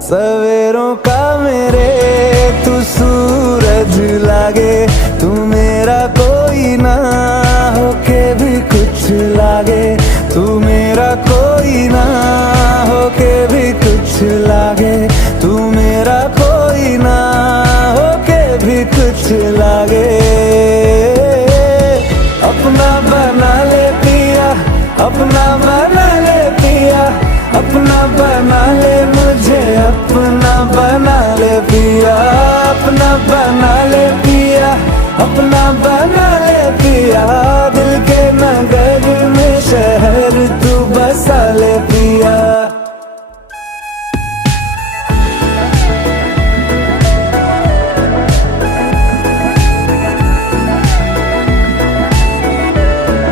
सवेरों का मेरे तू सूरज लागे, तू मेरा कोई ना होके भी कुछ लागे, तू मेरा कोई ना होके भी कुछ लागे, तू मेरा कोई ना होके भी कुछ लागे। अपना बना ले पिया, अपना बना ले पिया, अपना बना ले मुझे, अपना बना ले पिया, अपना बना ले पिया, अपना